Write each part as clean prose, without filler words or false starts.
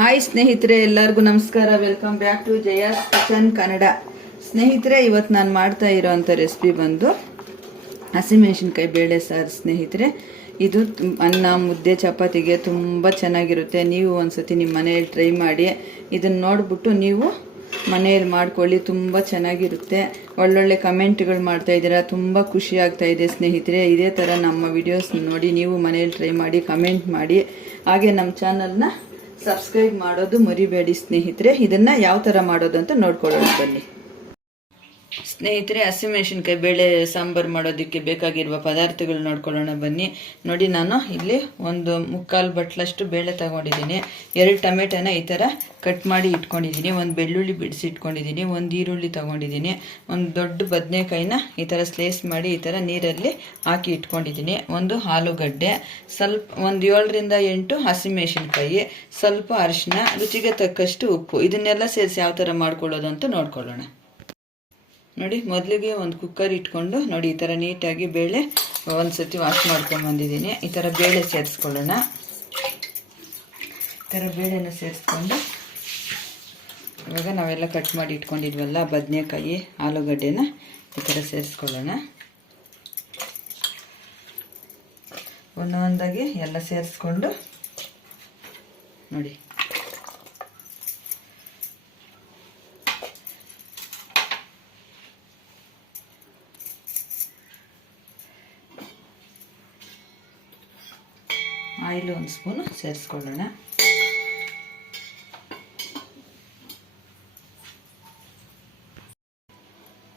Hi ಸ್ನೇಹಿತರೆ, ಎಲ್ಲರಿಗೂ ನಮಸ್ಕಾರ. Welcome back to Jaya's kitchen Kannada. ಸ್ನೇಹಿತರೆ, ಇವತ್ತು ನಾನು ಮಾಡ್ತಾ ಇರೋಂಥ ರೆಸಿಪಿ ಬಂದು ಹಸಿಮೆಣಸಿನ್ಕಾಯಿ ಬೇಳೆ ಸಾರು. ಸ್ನೇಹಿತರೆ, ಇದು ಅನ್ನ, ಮುದ್ದೆ, ಚಪಾತಿಗೆ ತುಂಬ ಚೆನ್ನಾಗಿರುತ್ತೆ. ನೀವು ಒಂದ್ಸತಿ ನಿಮ್ಮ ಮನೆಯಲ್ಲಿ ಟ್ರೈ ಮಾಡಿ. ಇದನ್ನು ನೋಡಿಬಿಟ್ಟು ನೀವು ಮನೆಯಲ್ಲಿ ಮಾಡ್ಕೊಳ್ಳಿ, ತುಂಬ ಚೆನ್ನಾಗಿರುತ್ತೆ. ಒಳ್ಳೊಳ್ಳೆ ಕಮೆಂಟ್ಗಳು ಮಾಡ್ತಾ ಇದ್ದೀರಾ, ತುಂಬ ಖುಷಿ ಆಗ್ತಾ ಇದೆ ಸ್ನೇಹಿತರೆ. ಇದೇ ಥರ ನಮ್ಮ ವಿಡಿಯೋಸ್ ನೋಡಿ ನೀವು ಮನೆಯಲ್ಲಿ ಟ್ರೈ ಮಾಡಿ, ಕಮೆಂಟ್ ಮಾಡಿ. ಹಾಗೆ ನಮ್ಮ ಚಾನಲ್ನ ಸಬ್ಸ್ಕ್ರೈಬ್ ಮಾಡೋದು ಮರಿಬೇಡಿ ಸ್ನೇಹಿತರೆ. ಇದನ್ನು ಯಾವ ಥರ ಮಾಡೋದು ಅಂತ ನೋಡ್ಕೊಳ್ಳೋಣ ಬನ್ನಿ. ಸ್ನೇಹಿತರೆ, ಹಸಿಮೆಣಸಿನ್ಕಾಯಿ ಬೇಳೆ ಸಾಂಬಾರು ಮಾಡೋದಕ್ಕೆ ಬೇಕಾಗಿರುವ ಪದಾರ್ಥಗಳು ನೋಡ್ಕೊಳ್ಳೋಣ ಬನ್ನಿ. ನೋಡಿ, ನಾನು ಇಲ್ಲಿ ಒಂದು 3/4 ಬಟ್ಲಷ್ಟು ಬೇಳೆ ತಗೊಂಡಿದ್ದೀನಿ. 2 ಟೊಮೆಟೊನ ಈ ಥರ ಕಟ್ ಮಾಡಿ ಇಟ್ಕೊಂಡಿದ್ದೀನಿ. ಒಂದು ಬೆಳ್ಳುಳ್ಳಿ ಬಿಡಿಸಿ ಇಟ್ಕೊಂಡಿದ್ದೀನಿ. ಒಂದು ಈರುಳ್ಳಿ ತಗೊಂಡಿದ್ದೀನಿ. ಒಂದು ದೊಡ್ಡ ಬದನೆಕಾಯಿನ ಈ ಥರ ಸ್ಲೈಸ್ ಮಾಡಿ ಈ ಥರ ನೀರಲ್ಲಿ ಹಾಕಿ ಇಟ್ಕೊಂಡಿದ್ದೀನಿ. ಒಂದು ಆಲೂಗಡ್ಡೆ, ಸ್ವಲ್ಪ ಒಂದು 7ರಿಂದ 8 ಹಸಿಮೆಣಸಿನ್ಕಾಯಿ, ಸ್ವಲ್ಪ ಅರಿಶಿನ, ರುಚಿಗೆ ತಕ್ಕಷ್ಟು ಉಪ್ಪು. ಇದನ್ನೆಲ್ಲ ಸೇರಿಸಿ ಯಾವ ಥರ ಮಾಡ್ಕೊಳ್ಳೋದು ಅಂತ ನೋಡ್ಕೊಳ್ಳೋಣ. ನೋಡಿ, ಮೊದಲಿಗೆ ಒಂದು ಕುಕ್ಕರ್ ಇಟ್ಕೊಂಡು ನೋಡಿ ಈ ಥರ ನೀಟಾಗಿ ಬೇಳೆ ಒಂದು ಸತಿ ವಾಶ್ ಮಾಡ್ಕೊಂಡ್ಬಂದಿದ್ದೀನಿ. ಈ ಥರ ಬೇಳೆ ಸೇರಿಸ್ಕೊಳ್ಳೋಣ. ಈ ಥರ ಬೇಳೆನ ಸೇರಿಸ್ಕೊಂಡು ಇವಾಗ ನಾವೆಲ್ಲ ಕಟ್ ಮಾಡಿ ಇಟ್ಕೊಂಡಿದ್ವಲ್ಲ ಬದನೆಕಾಯಿ, ಆಲೂಗಡ್ಡೆನ ಈ ಥರ ಸೇರಿಸ್ಕೊಳ್ಳೋಣ. ಒಂದೊಂದಾಗಿ ಎಲ್ಲ ಸೇರಿಸ್ಕೊಂಡು ನೋಡಿ ಆಯಿಲ್ 1 ಸ್ಪೂನು ಸೇರಿಸ್ಕೊಳ್ಳೋಣ.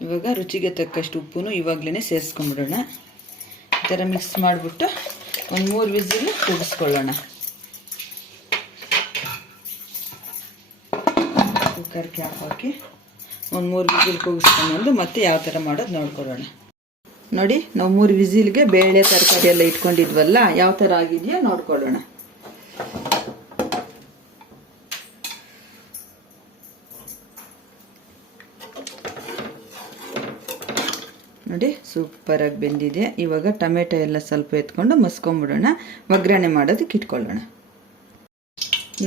ಇವಾಗ ರುಚಿಗೆ ತಕ್ಕಷ್ಟು ಉಪ್ಪು ಇವಾಗಲೇ ಸೇರಿಸ್ಕೊಂಡ್ಬಿಡೋಣ. ಈ ಥರ ಮಿಕ್ಸ್ ಮಾಡಿಬಿಟ್ಟು ಒಂದು 3 ವಿಸಿಲ್ ಕೂಗಿಸ್ಕೊಳ್ಳೋಣ. ಕುಕ್ಕರ್ ಕ್ಯಾಪ್ ಹಾಕಿ ಒಂದು 3 ವಿಸಿಲ್ ಕೂಗಿಸ್ಕೊಂಡು ಮತ್ತೆ ಯಾವ ಥರ ಮಾಡೋದು ನೋಡ್ಕೊಳ್ಳೋಣ. ನೋಡಿ, ನಾವು 3 ವಿಸಿಲ್ಗೆ ಬೇಳೆ ತರಕಾರಿ ಎಲ್ಲ ಇಟ್ಕೊಂಡಿದ್ವಲ್ಲ, ಯಾವ ಥರ ಆಗಿದೆಯೋ ನೋಡ್ಕೊಳ್ಳೋಣ. ನೋಡಿ, ಸೂಪರಾಗಿ ಬೆಂದಿದೆ. ಇವಾಗ ಟೊಮೆಟೊ ಎಲ್ಲ ಸ್ವಲ್ಪ ಎತ್ಕೊಂಡು ಮಸ್ಕೊಂಬಿಡೋಣ. ಒಗ್ಗರಣೆ ಮಾಡೋದಕ್ಕೆ ಇಟ್ಕೊಳ್ಳೋಣ.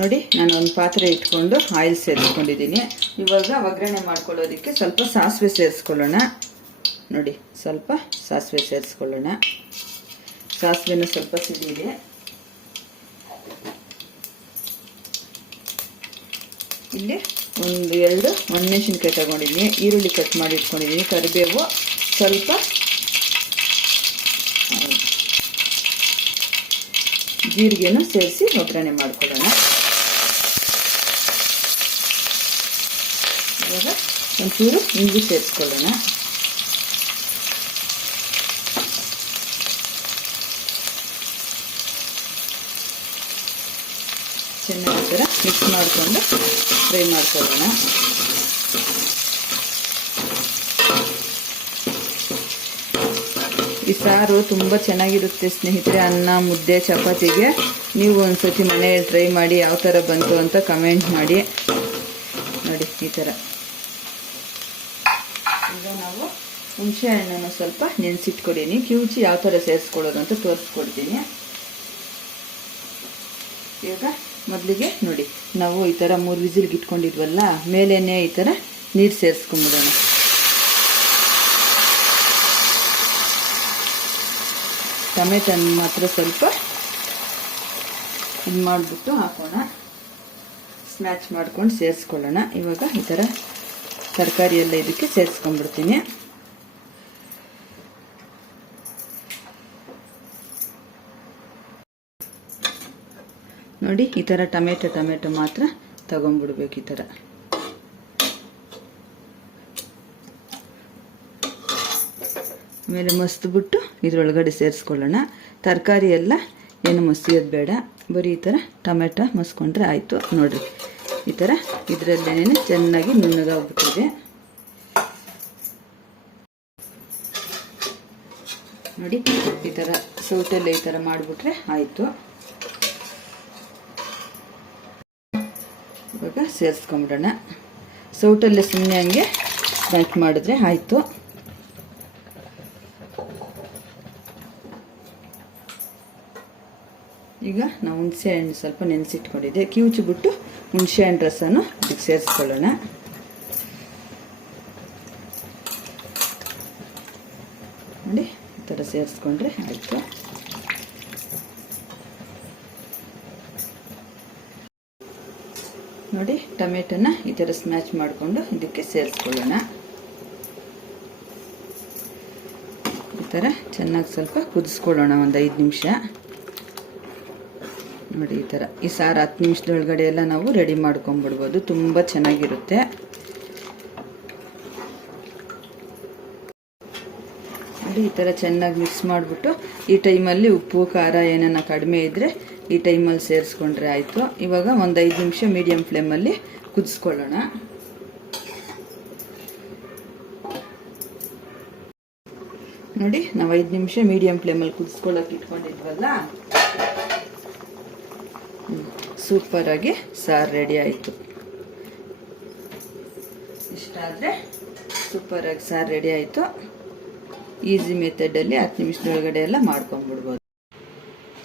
ನೋಡಿ, ನಾನು ಒಂದು ಪಾತ್ರೆ ಇಟ್ಕೊಂಡು ಆಯಿಲ್ ಸೇರಿಸ್ಕೊಂಡಿದ್ದೀನಿ. ಇವಾಗ ಒಗ್ಗರಣೆ ಮಾಡ್ಕೊಳ್ಳೋದಕ್ಕೆ ಸ್ವಲ್ಪ ಸಾಸಿವೆ ಸೇರಿಸ್ಕೊಳ್ಳೋಣ. ನೋಡಿ, ಸ್ವಲ್ಪ ಸಾಸಿವೆ ಸೇರಿಸ್ಕೊಳ್ಳೋಣ. ಸಾಸಿವೆನ ಸ್ವಲ್ಪ ಸಿಡಿದೆ. ಇಲ್ಲಿ ಒಂದು 2 ಒಣಮೆಣಸಿನ್ಕಾಯಿ ತಗೊಂಡಿದ್ದೀನಿ. ಈರುಳ್ಳಿ ಕಟ್ ಮಾಡಿ ಇಟ್ಕೊಂಡಿದ್ದೀನಿ. ಕರಿಬೇವು, ಸ್ವಲ್ಪ ಜೀರಿಗೆನೂ ಸೇರಿಸಿ ಒಗ್ಗರಣೆ ಮಾಡ್ಕೊಳ್ಳೋಣ. ಇವಾಗ ಒಂಚೂರು ಇಂಗು ಸೇರಿಸ್ಕೊಳ್ಳೋಣ. ಚೆನ್ನಾಗಿ ಥರ ಮಿಕ್ಸ್ ಮಾಡಿಕೊಂಡು ಫ್ರೈ ಮಾಡ್ಕೊಳ್ಳೋಣ. ಈ ಸಾರು ತುಂಬ ಚೆನ್ನಾಗಿರುತ್ತೆ ಸ್ನೇಹಿತರೆ. ಅನ್ನ, ಮುದ್ದೆ, ಚಪಾತಿಗೆ ನೀವು ಒಂದ್ಸತಿ ಮನೆಯಲ್ಲಿ ಟ್ರೈ ಮಾಡಿ ಯಾವ ಥರ ಬಂತು ಅಂತ ಕಮೆಂಟ್ ಮಾಡಿ. ನೋಡಿ, ಈ ಥರ. ಈಗ ನಾವು ಹುಣಸೆ ಹಣ್ಣನ್ನು ಸ್ವಲ್ಪ ನೆನೆಸಿಟ್ಕೊಡೀನಿ. ಕಿವುಚಿ ಯಾವ ಥರ ಸೇರಿಸ್ಕೊಳ್ಳೋದು ಅಂತ ತೋರಿಸ್ಕೊಡ್ತೀನಿ. ಈಗ ಮೊದಲಿಗೆ ನೋಡಿ, ನಾವು ಈ ಥರ 3 ವಿಸಿಲ್ಗೆ ಇಟ್ಕೊಂಡಿದ್ವಲ್ಲ, ಮೇಲೇನೆ ಈ ಥರ ನೀರು ಸೇರಿಸ್ಕೊಂಡ್ಬಿಡೋಣ. ಟೊಮೆಟೊನ ಮಾತ್ರ ಸ್ವಲ್ಪ ಇದು ಮಾಡಿಬಿಟ್ಟು ಹಾಕೋಣ. ಸ್ಮ್ಯಾಚ್ ಮಾಡ್ಕೊಂಡು ಸೇರಿಸ್ಕೊಳ್ಳೋಣ. ಇವಾಗ ಈ ಥರ ತರಕಾರಿ ಎಲ್ಲ ಇದಕ್ಕೆ ಸೇರಿಸ್ಕೊಂಡ್ಬಿಡ್ತೀನಿ. ನೋಡಿ, ಈ ಥರ ಟೊಮೆಟೊ ಮಾತ್ರ ತಗೊಂಡ್ಬಿಡ್ಬೇಕು. ಈ ಥರ ಆಮೇಲೆ ಮಸ್ತ್ಬಿಟ್ಟು ಇದ್ರೊಳಗಡೆ ಸೇರಿಸ್ಕೊಳ್ಳೋಣ. ತರಕಾರಿ ಎಲ್ಲ ಏನು ಮಸಿಯೋದು ಬೇಡ, ಬರೀ ಈ ಥರ ಟೊಮೆಟೊ ಮಸ್ಕೊಂಡ್ರೆ ಆಯಿತು. ನೋಡಿರಿ, ಈ ಥರ ಇದರಲ್ಲೇನೆ ಚೆನ್ನಾಗಿ ನುಣ್ಣಗಾಗ್ಬಿಟ್ಟಿದೆ. ನೋಡಿ, ಈ ಥರ ಸೌಟಲ್ಲಿ ಈ ಥರ ಮಾಡಿಬಿಟ್ರೆ ಆಯಿತು. ಇವಾಗ ಸೇರಿಸ್ಕೊಂಬಿಡೋಣ. ಸೌಟಲ್ಲೇ ಸುಮ್ಮನೆ ಹಂಗೆ ಸ್ಮ್ಯಾಚ್ ಮಾಡಿದ್ರೆ ಆಯಿತು. ಈಗ ನಾವು ಹುಣಸೆ ಹಣ್ಣು ಸ್ವಲ್ಪ ನೆನೆಸಿಟ್ಕೊಂಡಿದ್ದೆ, ಕಿವುಚಿಬಿಟ್ಟು ಹುಣಸೆ ಹಣ್ಣು ರಸನು ಇದಕ್ಕೆ ಸೇರಿಸ್ಕೊಳ್ಳೋಣ. ನೋಡಿ ಈ ಥರ ಸೇರಿಸ್ಕೊಂಡ್ರೆ ಆಯಿತು. ನೋಡಿ ಟೊಮೆಟೊನ ಈ ಥರ ಸ್ಮ್ಯಾಚ್ ಮಾಡಿಕೊಂಡು ಇದಕ್ಕೆ ಸೇರಿಸ್ಕೊಳ್ಳೋಣ. ಈ ಥರ ಚೆನ್ನಾಗಿ ಸ್ವಲ್ಪ ಕುದಿಸ್ಕೊಳ್ಳೋಣ ಒಂದು 5 ನಿಮಿಷ. ನೋಡಿ ಈ ಥರ ಈ ಸಾರು 10 ನಿಮಿಷದೊಳಗಡೆ ಎಲ್ಲ ನಾವು ರೆಡಿ ಮಾಡ್ಕೊಂಡ್ಬಿಡ್ಬೋದು, ತುಂಬ ಚೆನ್ನಾಗಿರುತ್ತೆ. ನೋಡಿ ಈ ಥರ ಚೆನ್ನಾಗಿ ಮಿಕ್ಸ್ ಮಾಡಿಬಿಟ್ಟು ಈ ಟೈಮಲ್ಲಿ ಉಪ್ಪು ಖಾರ ಏನನ್ನ ಕಡಿಮೆ ಇದ್ದರೆ ಈ ಟೈಮಲ್ಲಿ ಸೇರಿಸ್ಕೊಂಡ್ರೆ ಆಯಿತು. ಇವಾಗ ಒಂದು 5 ನಿಮಿಷ ಮೀಡಿಯಮ್ ಫ್ಲೇಮಲ್ಲಿ ಕುದಿಸ್ಕೊಳ್ಳೋಣ. ನೋಡಿ ನಾವು 5 ನಿಮಿಷ ಮೀಡಿಯಮ್ ಫ್ಲೇಮಲ್ಲಿ ಕುದಿಸ್ಕೊಳ್ಳೋಕೆ ಇಟ್ಕೊಂಡಿದ್ವಲ್ಲ, ಸೂಪರಾಗಿ ಸಾರು ರೆಡಿ ಆಯಿತು. ಇಷ್ಟಾದರೆ ಸೂಪರಾಗಿ ಸಾರು ರೆಡಿ ಆಯಿತು. ಈಸಿ ಮೆಥಡಲ್ಲಿ 10 ನಿಮಿಷದೊಳಗಡೆ ಎಲ್ಲ ಮಾಡ್ಕೊಂಡ್ಬಿಡ್ಬೋದು.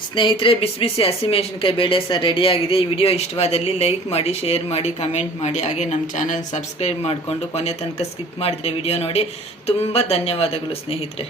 ಸ್ನೇಹಿತರೆ, ಬಿಸಿ ಬಿಸಿ ಹಸಿಮೆಣಸಿನಕಾಯಿ ಬೇಳೆ ಸಾರು ರೆಡಿಯಾಗಿದೆ. ಈ ವಿಡಿಯೋ ಇಷ್ಟವಾದಲ್ಲಿ ಲೈಕ್ ಮಾಡಿ, ಶೇರ್ ಮಾಡಿ, ಕಮೆಂಟ್ ಮಾಡಿ, ಹಾಗೆ ನಮ್ಮ ಚಾನಲ್ ಸಬ್ಸ್ಕ್ರೈಬ್ ಮಾಡಿಕೊಂಡು ಕೊನೆ ತನಕ ಸ್ಕಿಪ್ ಮಾಡಿದ್ರೆ ವಿಡಿಯೋ ನೋಡಿ. ತುಂಬ ಧನ್ಯವಾದಗಳು ಸ್ನೇಹಿತರೆ.